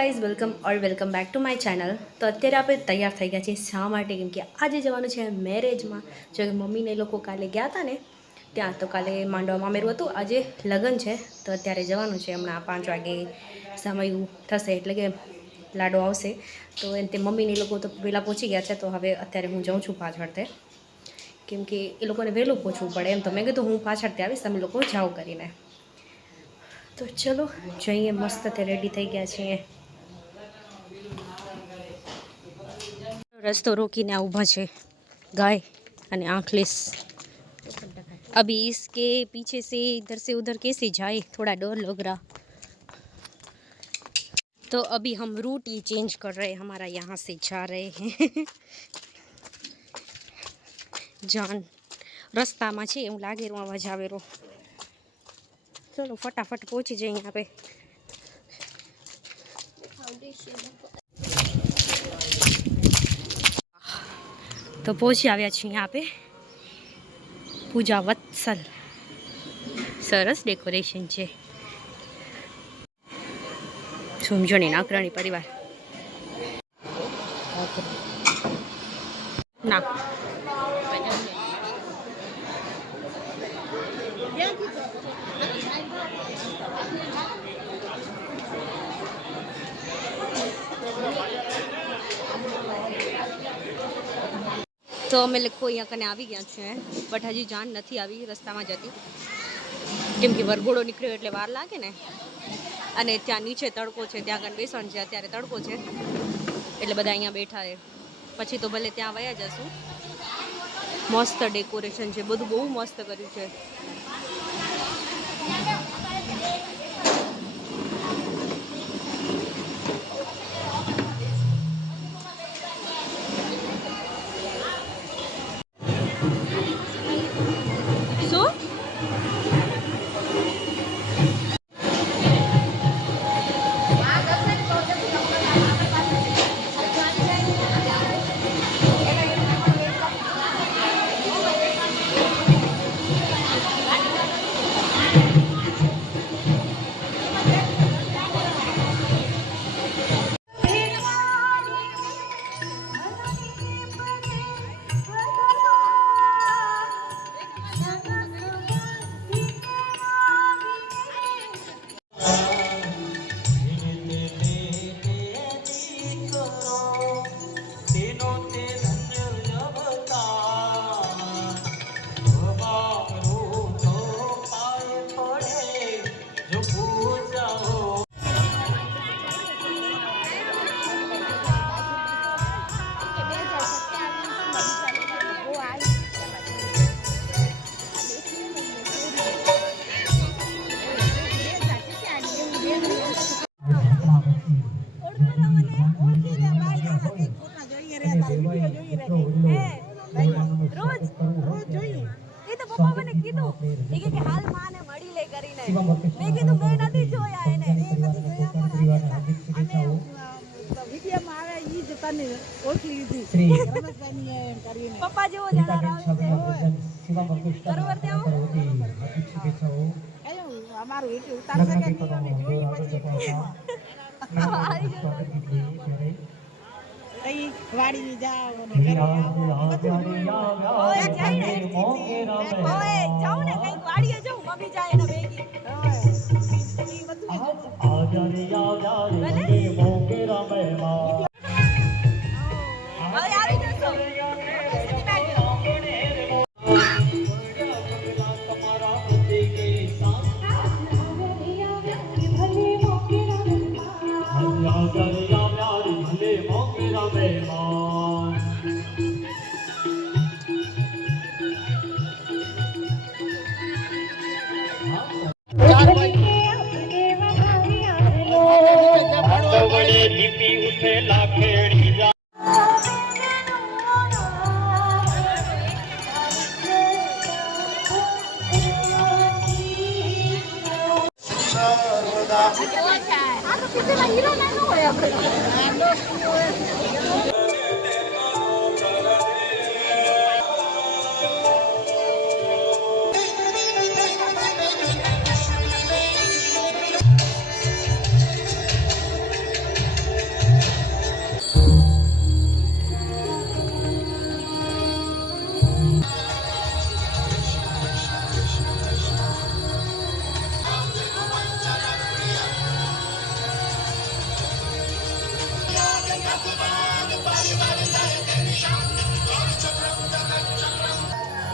Guys welcome back to my channel. તો અત્યારે આપણે તૈયાર થઈ ગયા છીએ શા માટે? કેમ કે આજે જવાનું છે મેરેજમાં। જો મમ્મીને લોકો કાલે ગયા હતા ને ત્યાં, તો કાલે માંડવા મામેરું હતું, આજે લગ્ન છે, તો અત્યારે જવાનું છે। હમણાં 5 વાગે સમય થશે એટલે કે લાડો આવશે, તો તે મમ્મીને લોકો તો વહેલા પહોંચી ગયા છે। તો હવે અત્યારે હું જાઉં છું પાછળથી, કેમ કે એ લોકોને વહેલું પહોંચવું પડે એમ। તો મેં કીધું હું પાછળથી આવીશ, તમે લોકો જાઓ કરીને। તો ચલો જઈએ, મસ્ત તે રેડી થઈ ગયા છીએ। रस्तो रोकी ने ऊभा छे गाय अने आंखलेस। अभी इसके पीछे से इधर से उधर कैसे जाए, थोड़ा डर लग रहा। तो अभी हम रूट ही चेंज कर रहे हैं, हमारा यहाँ से जा रहे हैं जान रास्ता में छे एवं लागे अवाज आवेरो। चलो फटाफट पहुँची जाए यहाँ पे। तो पहुँची आव्या छे यहाँ पे पूजा वत्सल। सरस डेकोरेशन है। समझोनी नाकराणी परिवार ना तो अमे लोग अहींया कने आवी गया छे, बट हजी जान नहीं आई रस्ता में जती, केम कि वरघोड़ो निकळ्यो एटले वार लागे ने। अने त्यां नीचे तड़को छे, त्यां कने बेसण छे, अत्यारे तड़को छे एटले बधा अहींया बैठा छे। पछी तो भले त्यां वया जशुं। मस्त डेकोरेशन छे, बधुं बहु मस्त कर्युं छे। पप्पा जो वाड़ी जाओ ने कहीं वाड़ी जाओ मम्मी जाए ना बेगी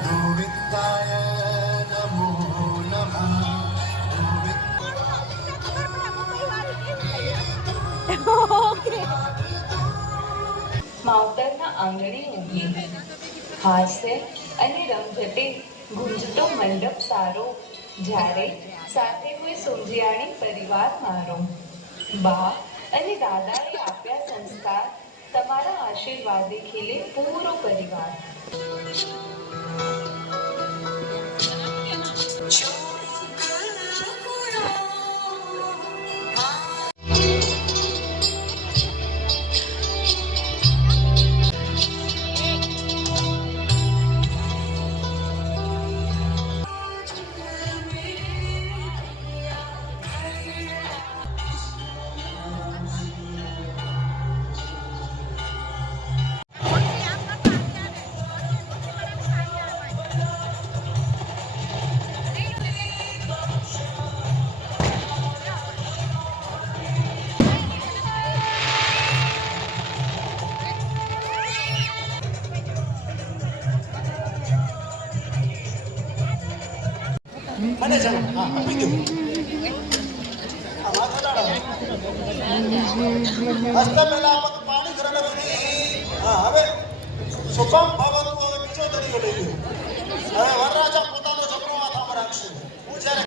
ગોવિંદાય નમો નમઃ. માવતરના આંગણે ઊભી હાસ્ય અને રમઝટે ગુંજતો મંડપ સારો, જ્યારે સાથે કોઈ સમજિયાણી પરિવાર મારો. બા અને દાદાએ આપ્યા સંસ્કાર, તમારા આશીર્વાદે ખીલે પૂરો પરિવાર. અને ચાલો હા આપી દઉં. આ માથે દાડો હસ્ત પહેલા પગ પાણી ઘરને વળી. હા હવે શુભમ ભવતુ. હવે બીજો તરીકે લઈ લ્યો. હવે વરરાજા પોતાનો છોકરો માથામાં રાખશે. હું જ્યારે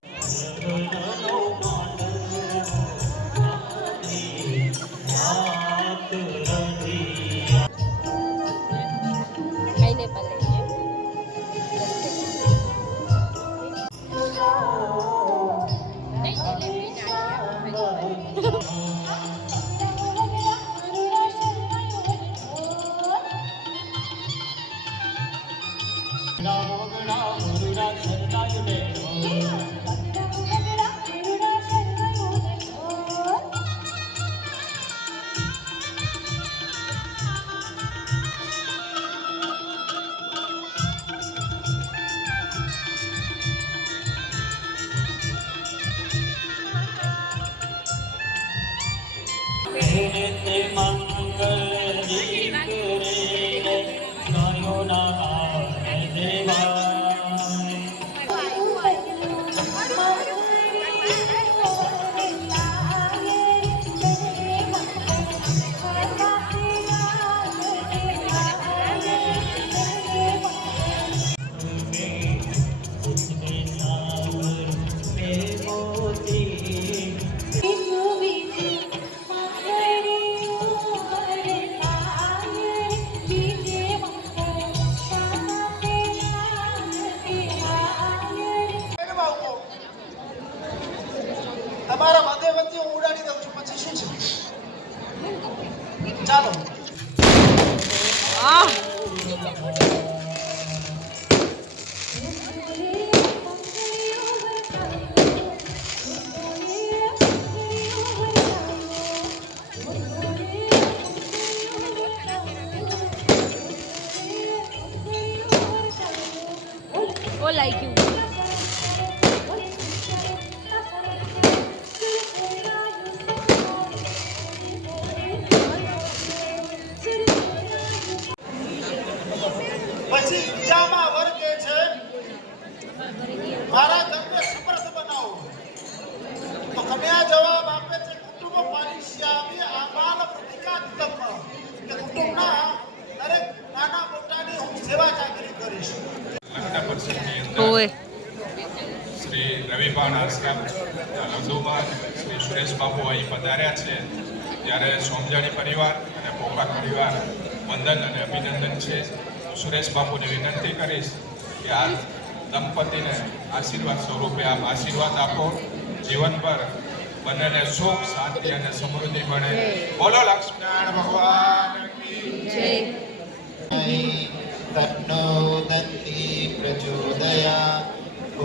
તમારા માથે વચ્ચે હું ઉડાડી દઉં છું. પછી શું છે? ચાલો ઓ લાઈક યુ. પછી બીજામાં વર્ગે છે મારા ઘરને સમૃદ્ધ બનાવો. તો કન્યા જવાબ આપે છે કુટુંબ પાલિષ્યામિ આબાલ પ્રતિકાત્તમ. કે કુટુંબના દરેક નાના મોટાની હું સેવા ચાકરી કરીશ. ઓય શ્રી રવિભાન આશ્રમ લઘુભાન શ્રી સુરેશ બાબુ અહીં પધાર્યા છે, ત્યારે સોમજાણી પરિવાર અને પોકાર પરિવાર વંદન અને અભિનંદન છે. સુરેશ બાબુને વિનંતી કરીશ કે આ દંપતીને આશીર્વાદ સ્વરૂપે આપ આશીર્વાદ આપો. જીવનભર બંનેને સુખ શાંતિ અને સમૃદ્ધિ મળે. બોલો લક્ષ્મીનારાયણ ભગવાન કી જય. તન્નો દંતી પ્રચોદયાત.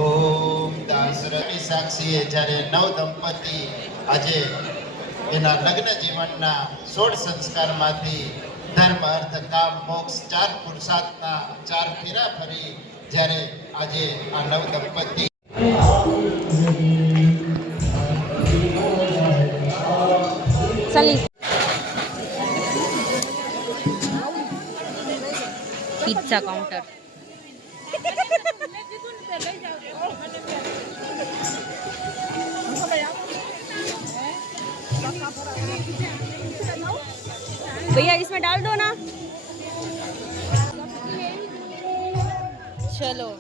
ઓમ દાસરથી સાક્ષીએ જ્યારે નવ દંપતી આજે એના લગ્ન જીવનના 16 સંસ્કારમાંથી ધર્મ અર્થ કામ મોક્ષ 4 પુરુષાર્થના 4 ફેરા ફરી જ્યારે આજે આ નવ દંપતી ચાલી પિઝા કાઉન્ટર. भैया इसमें डाल दो ना. चलो.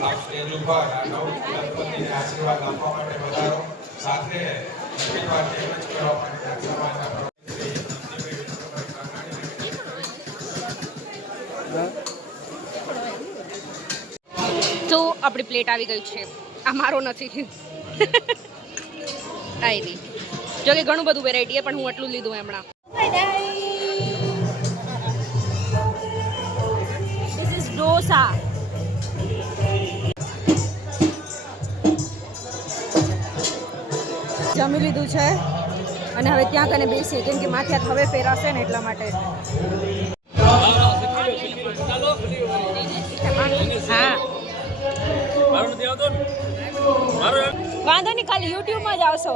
આપ સ્ટેજ ઉપર આ નવ દંપતીને આશીર્વાદ આપવા માટે વધારો સાથે આશીર્વાદ તેમજ કરવા માટે સમાજના તો આપણી પ્લેટ આવી ગઈ છે. આ મારો નથી. આવી જો કે ઘણું બધું વેરાયટી પણ હું એટલું લીધું હમણાં. This is dosa. જમી લીધું છે અને હવે ત્યાં કને બેસીએ કેમ કે માથે હાથ હવે ફેરાશે ને એટલા માટે. હા વાંધો નહીં, ખાલી યુટ્યુબમાં જ આવશો.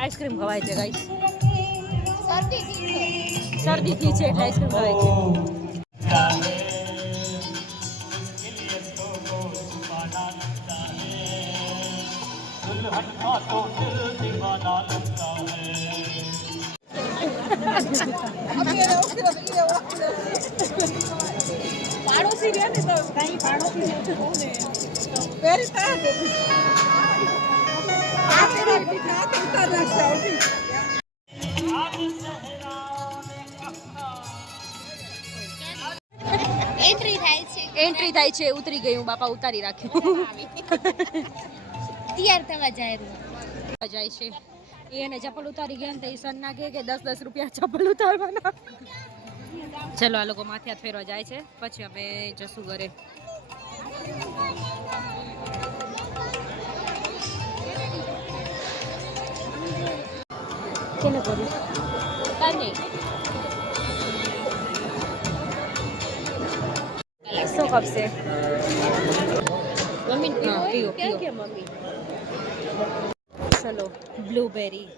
આઈસ્ક્રીમ ખવાય છે ગાઈસ. શરદીથી છે એટલે આઈસ્ક્રીમ ખવાય છે. પાડોશી રહ્યા ને તો કઈ પાડોશી પહેરી એન્ટ્રી થાય છે. ઉતરી ગઈ હું, બાપા ઉતારી રાખ્યું. તૈયાર થવા જાય છે એને ચપ્પલ ઉતારી ગયા ને તો ઈશાન ના કે 10-10 રૂપિયા ચપ્પલ ઉતારવાના. ચલો આ લોકો માથે હાથ ફેરવા જાય છે, પછી અમે જશું ઘરે. કેને કરું કાંઈ શું ખપશે મમ્મી? પીઓ પીઓ મમ્મી. ચલો બ્લૂબેરી.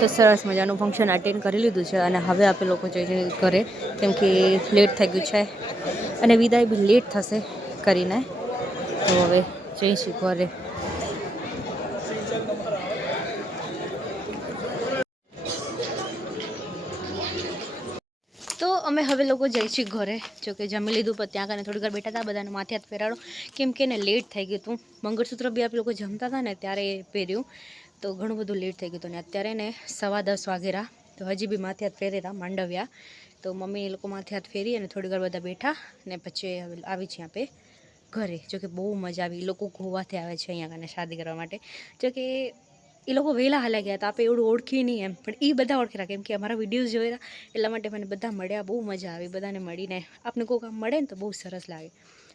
તો સરસ મજાનું ફંક્શન અટેન્ડ કરી લીધું છે અને હવે આપણે લોકો જઈએ ઘરે કેમ કે લેટ થઈ ગયું છે અને વિદાય બી લેટ થશે કરીને. તો હવે જઈશું ઘરે. તો અમે હવે લોકો જઈશું ઘરે. જોકે જમી લીધું પણ ત્યાં કને થોડી વાર બેઠા હતા, બધાને માથે હાથ ફેરાડો કેમ કે એને લેટ થઈ ગયું હતું. મંગળસૂત્ર બી આપણે લોકો જમતા હતા ને ત્યારે પહેર્યું તો ઘણું બધું લેટ થઈ ગયું હતું ને અત્યારે ને 10:15 વાગેરા તો હજી બી માથે હાથ ફેરેરા માંડવ્યા. તો મમ્મી એ લોકો માથે હાથ ફેરી અને થોડી વાર બધા બેઠા ને પછી આવી છીએ આપણે ઘરે. જોકે બહુ મજા આવી. એ લોકો ગોવાથી આવે છે અહીંયા કને શાદી કરવા માટે. જોકે એ લોકો વહેલા હાલ્યા ગયા હતા, આપણે એવડું ઓળખી નહીં એમ, પણ એ બધા ઓળખેલા કેમ કે અમારા વિડીયોઝ જોયેલા એટલા માટે મને બધા મળ્યા. બહુ મજા આવી બધાને મળીને. આપણે કોઈ કામ મળે ને તો બહુ સરસ લાગે.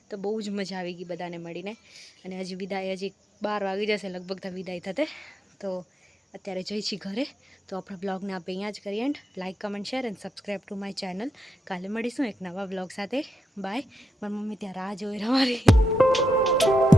તો બહુ જ મજા આવી ગઈ બધાને મળીને. અને હજી વિદાય હજી 12 વાગી જશે લગભગ તો વિદાય થતે. તો અત્યારે જઈ છીએ ઘરે. તો આપણા બ્લોગને આપણે અહીંયા જ કરીએ and. Like, comment, share and subscribe to my channel. કાલે મળીશું એક નવા બ્લોગ સાથે. બાય. મારી મમ્મી ત્યાં રાહ જોઈ રહી.